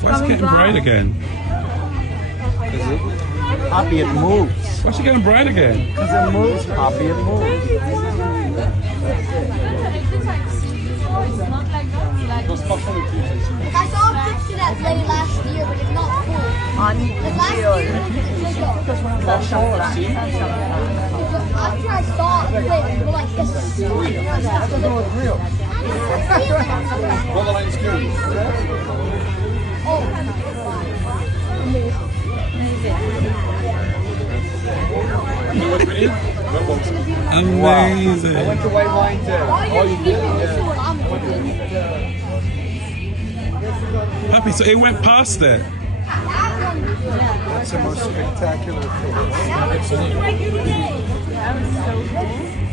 Why is it getting bright again? Happy it moves. Why is it getting bright again? Because it moves, happy it moves. I saw a picture that day last year, but it's not full. Because last year, after I saw it, it was like this. Amazing. I went to white wine too. Oh, you did? Happy, so it went past it. That's the most spectacular thing.